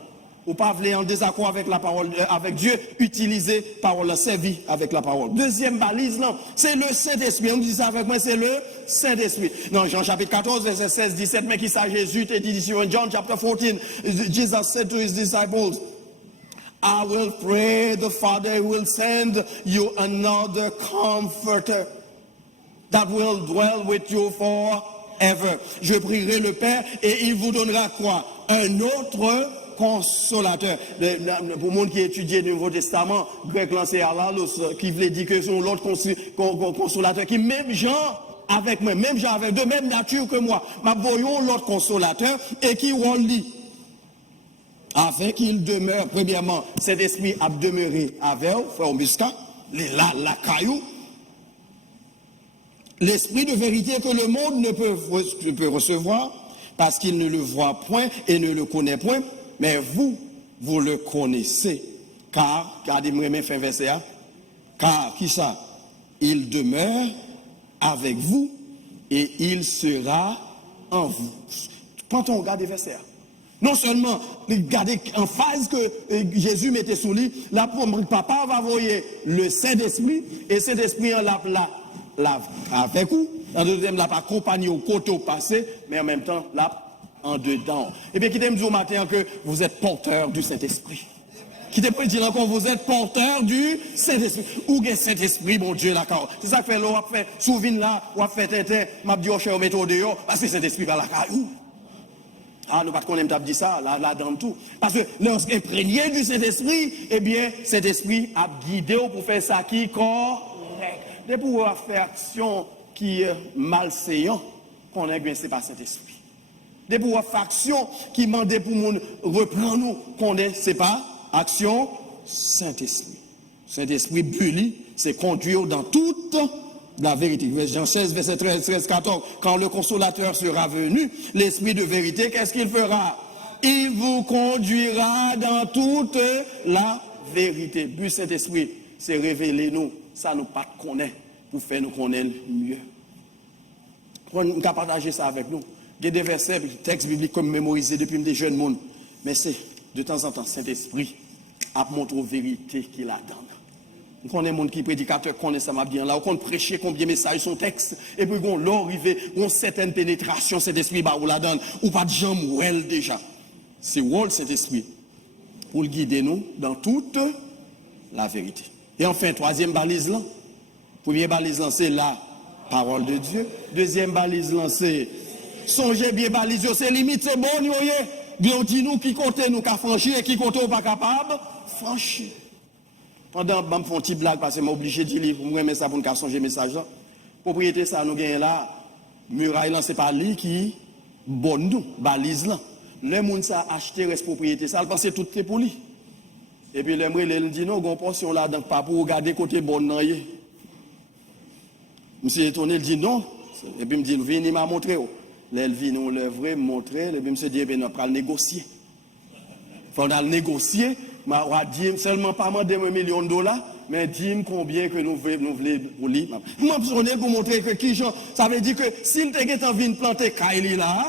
Ou pas voulez en désaccord avec la parole, avec Dieu, utilisez parole là, servi avec la parole. Deuxième balise là, c'est le Saint-Esprit. On dit ça avec moi, c'est le Saint-Esprit. Dans Jean chapitre 14, verset 16, 17, mais qui ça Jésus te dit ici, in John chapter 14, Jesus said to his disciples, I will pray the Father will send you another comforter that will dwell with you forever. Je prierai le Père et il vous donnera quoi? Un autre consolateur. Pour le monde qui étudie le Nouveau Testament, grec lancé à l'Alos, qui voulait dire que c'est l'autre consolateur qui, même gens avec moi, même gens avec de même nature que moi, ma voyons l'autre consolateur et qui on lit. Afin qu'il demeure, premièrement, cet esprit a demeuré avec vous, frère Muscat, la caillou. L'esprit de vérité que le monde ne peut recevoir parce qu'il ne le voit point et ne le connaît point. Mais vous le connaissez. Car, regardez-moi mes fin verset, car, qui ça? Il demeure avec vous et il sera en vous. Quand on regarde les versets, non seulement, regardez en phase que Jésus mettait sous lui, là, papa va envoyer le Saint-Esprit et Saint-Esprit en lave avec vous En deuxième, la accompagner au côté au passé, mais en même temps, là, en dedans. Et bien, qui t'aime dire au matin que vous êtes porteur du Saint-Esprit. Qui te peut dire encore, vous êtes porteur du Saint-Esprit. Où est Saint-Esprit, mon Dieu, d'accord? C'est ça que fait l'eau, fait, souvine là, ou fait tête, m'a dit, oh, cher, méthode dehors, parce que Saint-Esprit va la caillou. Ah, nous pas qu'on aime dire ça, là, dans tout. Parce que lorsqu'on est imprégné du Saint-Esprit, eh bien, Saint-Esprit a guidé pour faire ça qui est correct. De pouvoir faire action qui est malséant, qu'on est bien, c'est pas Saint-Esprit. De pouvoir faire action qui demande pour nous reprendre nous, qu'on est, c'est pas action Saint-Esprit. Saint-Esprit bully, c'est conduire dans toute la vérité. Jean 16, verset 13, 14. Quand le consolateur sera venu, l'esprit de vérité, qu'est-ce qu'il fera? Il vous conduira dans toute la vérité. But Saint-Esprit, c'est révéler nous, ça nous pas connaît, pour faire nous connaître mieux. On va partager ça avec nous. Il y a des versets, des textes bibliques comme mémorisés depuis des jeunes monde. Mais c'est de temps en temps, Saint-Esprit a montré la vérité qu'il a donné. On connaît les gens qui prédicateurs connaît ça m'a bien là, on prêcher combien de messages son texte, et puis on l'arrivé, on certaine pénétration, cet esprit bah ou la donne, ou pas de gens mouels déjà. C'est rôle cet esprit pour le guider nous dans toute la vérité. Et enfin, troisième balise là, première balise là, c'est la parole de Dieu. Deuxième balise là, c'est songez bien balise, c'est limite, c'est bon, bien dit nous qui compte nous qu'à franchir et qui compte pas capable, franchir. Pendant que je fais une petite blague, parce que je suis obligé de dire, je remets ça pour nous changer le message. Propriété, ça, nous gagnons là, muraille, là, c'est pas lui qui bonne nous, balise là. Le monde ça acheté reste propriété, ça, pense que tout est pour lui. Et puis, il dit non, on pense là, donc pas pour regarder côté bon, non. Monsieur étonné, il dit non. Et puis, il me dit, venez m'a montrer. Elle vient nous le vrai, montrer, et puis, monsieur dit, on va le négocier. Il faut le négocier. Je dis seulement pas demander $1 million, mais dis combien que nous voulons pour lui. Je vais pour montrer que qui ça veut dire que s'il te envie de planter Kaili là,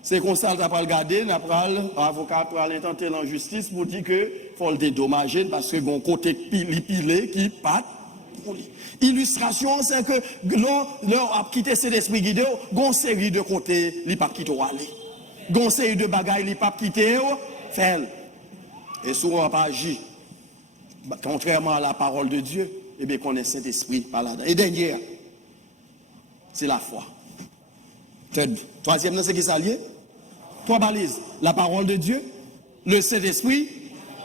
c'est comme ça qu'il va regarder, l'avocat va intenter en justice pour dire que faut le dédommager parce que bon côté pilé qui pat pour lui. Illustration, c'est que leur a quitté cet esprit guidé, gon série de côtés, il pas quitté aller. Gon série de bagailles, il pas quitté fait. Et souvent, on n'a pas agi. Contrairement à la parole de Dieu, eh bien, qu'on ait cet esprit par là-dedans. Et dernière, c'est la foi. Troisième, c'est qui s'allie? Trois balises. La parole de Dieu, le Saint-Esprit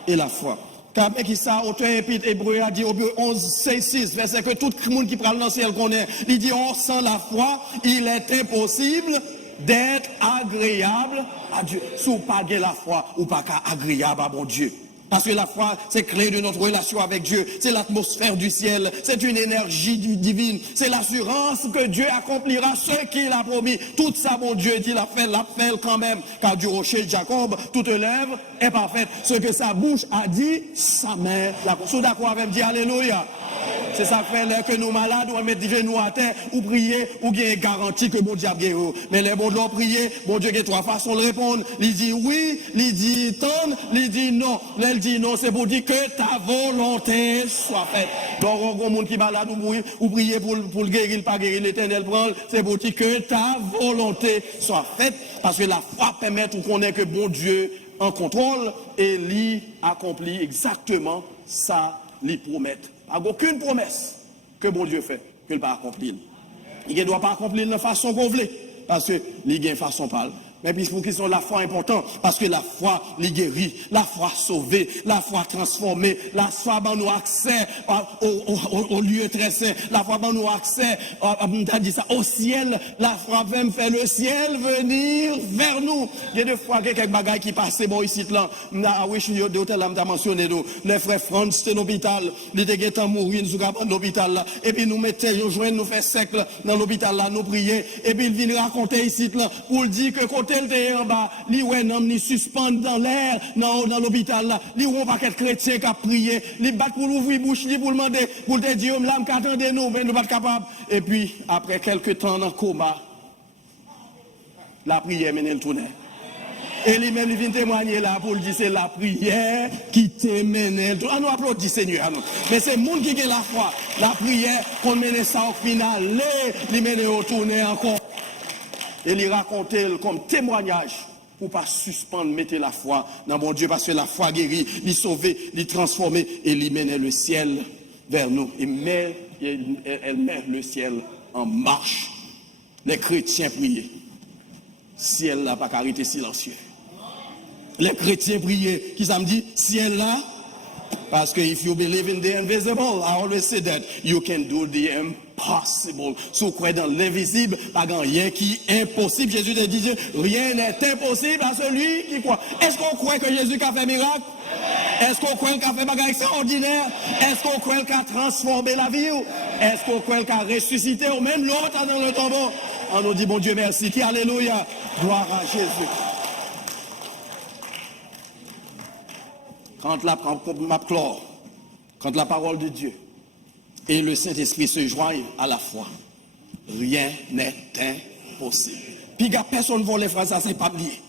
et la foi. Car qui ça, auteur épître hébreu a dit au 11, 6, verset que tout le monde qui parle dans le ciel connaît. Il dit, sans la foi, il est impossible d'être agréable à Dieu. Si vous pas la foi, ou pas agréable à mon Dieu. Parce que la foi, c'est clé de notre relation avec Dieu. C'est l'atmosphère du ciel. C'est une énergie divine. C'est l'assurance que Dieu accomplira ce qu'il a promis. Tout ça, mon Dieu, dit l'appel quand même. Car du rocher de Jacob, toute lèvre est parfaite. Ce que sa bouche a dit, sa main. Sous d'accord avec dit Alléluia. C'est ça fait là que nous malades, on met des genoux à terre, ou prier, ou bien garantie que bon Dieu a gagné. Mais les bons doivent prier, bon Dieu a trois façons de répondre. Il dit oui, il dit tendre, il dit non. Il dit non, c'est pour dire que ta volonté soit faite. Donc, on a un monde qui est malade, ou prier pour le guérir, pas guérir, l'éternel prend, c'est pour dire que ta volonté soit faite. Parce que la foi permet qu'on connaît que bon Dieu en contrôle et lui accomplit exactement ça, lui promet. Il n'y a aucune promesse que bon Dieu fait, qu'il ne va pas accomplir. Il ne doit pas accomplir de façon qu'on veut, parce que il y a une façon parle. Mais puis pour qu'ils sont la foi importante, parce que la foi les guérit, la foi sauvée, la foi transformée, la foi dans nous accès au lieu très saint, la foi dans nous accès au ciel, la foi même fait le ciel venir vers nous. Il y a des fois quelques bagailles qui passent bon ici là. Oui, je suis de l'hôtel là, mentionné les frères Franz, c'était l'hôpital, ils étaient mourir dans l'hôpital là, et puis nous mettons nous joindre nous faire siècle dans l'hôpital là, nous prier, et puis ils viennent raconter ici là pour dire que tel en bas, li ouais nam ni suspendre dans l'air dans l'hôpital là, li on paquet chrétien qui a prié, li bat pour ouvrir bouche li pour demander pour te dire l'âme qu'attendez nous mais nous pas capable et puis après quelques temps dans coma la prière mène le tourner. Et lui-même, il vient témoigner là pour dire c'est la prière qui te mène. On nous applaudit Seigneur. Mais c'est le monde qui a la foi. La prière qu'on mène ça au final, il mène retourner encore. Et il raconte comme témoignage pour ne pas suspendre, mettre la foi dans mon Dieu, parce que la foi guérit, il sauve, il transforme et il mène le ciel vers nous. Elle met le ciel en marche. Les chrétiens priaient. Ciel là, pas carité silencieux. Les chrétiens priaient. Qui ça me dit? Ciel là. Parce que if you believe in the invisible, I always say that you can do the impossible. Si vous croyez dans l'invisible, pas rien qui est impossible. Jésus te dit, rien n'est impossible à celui qui croit. Est-ce qu'on croit que Jésus a fait miracle? Est-ce qu'on croit qu'il a fait bagage extraordinaire? Est-ce qu'on croit qu'il a transformé la vie? Est-ce qu'on croit qu'il a ressuscité? Ou même l'autre dans le tombeau? On nous dit, bon Dieu, merci. Alléluia. Gloire à Jésus. Quand la parole de Dieu et le Saint-Esprit se joignent à la foi, rien n'est impossible. Puis personne ne va les phrases, ça c'est pas lié.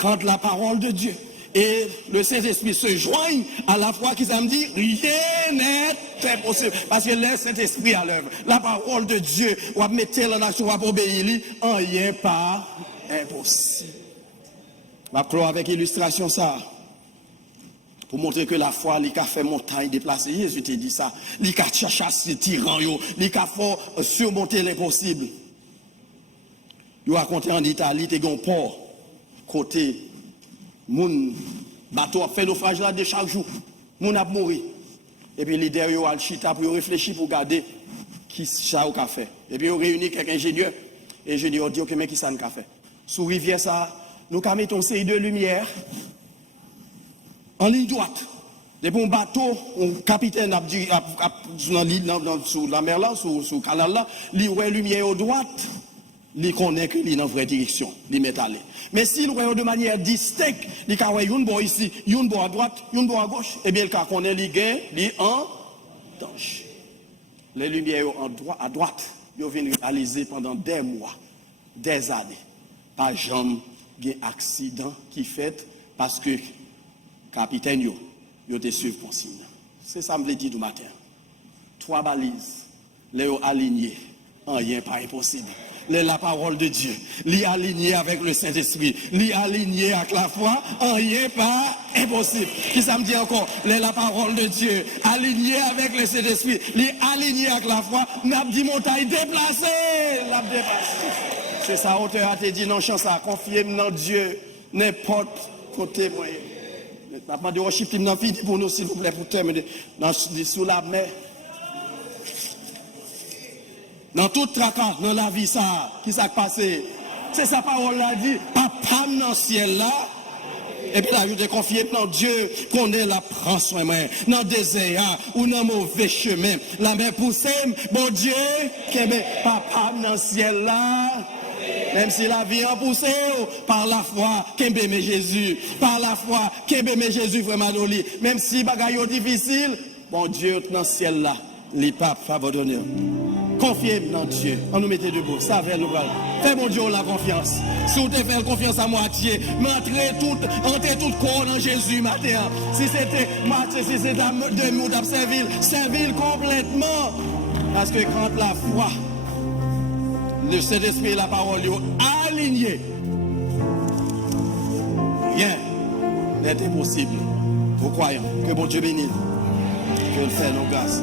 Quand la parole de Dieu et le Saint-Esprit se joignent à la foi, qui ça me dit, rien n'est impossible. Parce que le Saint-Esprit à l'œuvre, la parole de Dieu, on va mettre en action, on va obéir, rien pas impossible. Je vais clore avec illustration ça. Pour montrer que la foi, il a fait montagne déplacée. Jésus t'a dit ça. Il a chassé les tyrans, il a fait surmonter l'impossible. Il a raconté en Italie, il y a un port, côté, mon bateau a fait naufrage là de chaque jour. Mon a mouru. Et puis, les leader a chita pour réfléchir, pour regarder qui ça a fait. Et puis, ils ont réuni quelques ingénieurs. Et l'ingénieur a dit, ok, mais qui ça a fait? Sous rivière, ça, nous avons mis une série de lumière en ligne droite. Depuis un bateau, un capitaine sous la mer là, sous le canal là, il voit lumière à droite, il connaît qu'il est dans la vraie direction, il met aller. Mais s'il voit de manière distincte, il voit une bois ici, une bois à droite, une bois à gauche, et bien il connaît il gain, il en danger. Les lumières à droite, ils viennent réaliser pendant des mois, des années. Pas jamais un accident qui fait parce que capitaine yo te suivre consigne. C'est ça me le dit du matin. 3 balises, les alignés, rien pas impossible. La parole de Dieu, les aligné avec le Saint-Esprit, les aligné avec la foi, rien pas impossible. Qui ça me dit encore? La parole de Dieu, aligné avec le Saint-Esprit, les aligné avec la foi, n'a dit montagne déplacée, l'a déplacée. C'est ça, auteur a te dit non chance à confier dans Dieu, n'importe côté moyen. Je vais demander au chiffre pour nous, s'il vous plaît, pour terminer. Sous la mer. Dans tout tracas, dans la vie, ça, qui s'est passé? C'est sa parole là dit, papa dans le ciel là. Et puis là, je te confie dans Dieu qu'on est là, prend soin moi. Dans le désert ou dans le mauvais chemin. La mer poussée, bon Dieu, papa dans le ciel là. Même si la vie en poussé, par la foi, qu'aime Jésus. Par la foi, qu'aime Jésus vraiment dans lui. Même si bagaille difficile, bon Dieu dans le ciel là, les papes abandonnés. Confiez dans Dieu. On nous mettait debout. Ça va nous parler. Fais mon Dieu la confiance. Si vous te faites confiance à moitié, mais entrez tout corps dans Jésus matin. Si c'était moitié, si c'était de nous servir complètement. Parce que quand la foi, le Saint-Esprit et la parole sont alignés, rien n'est impossible. Vous croyez que bon Dieu bénisse, que le fait nos grâces.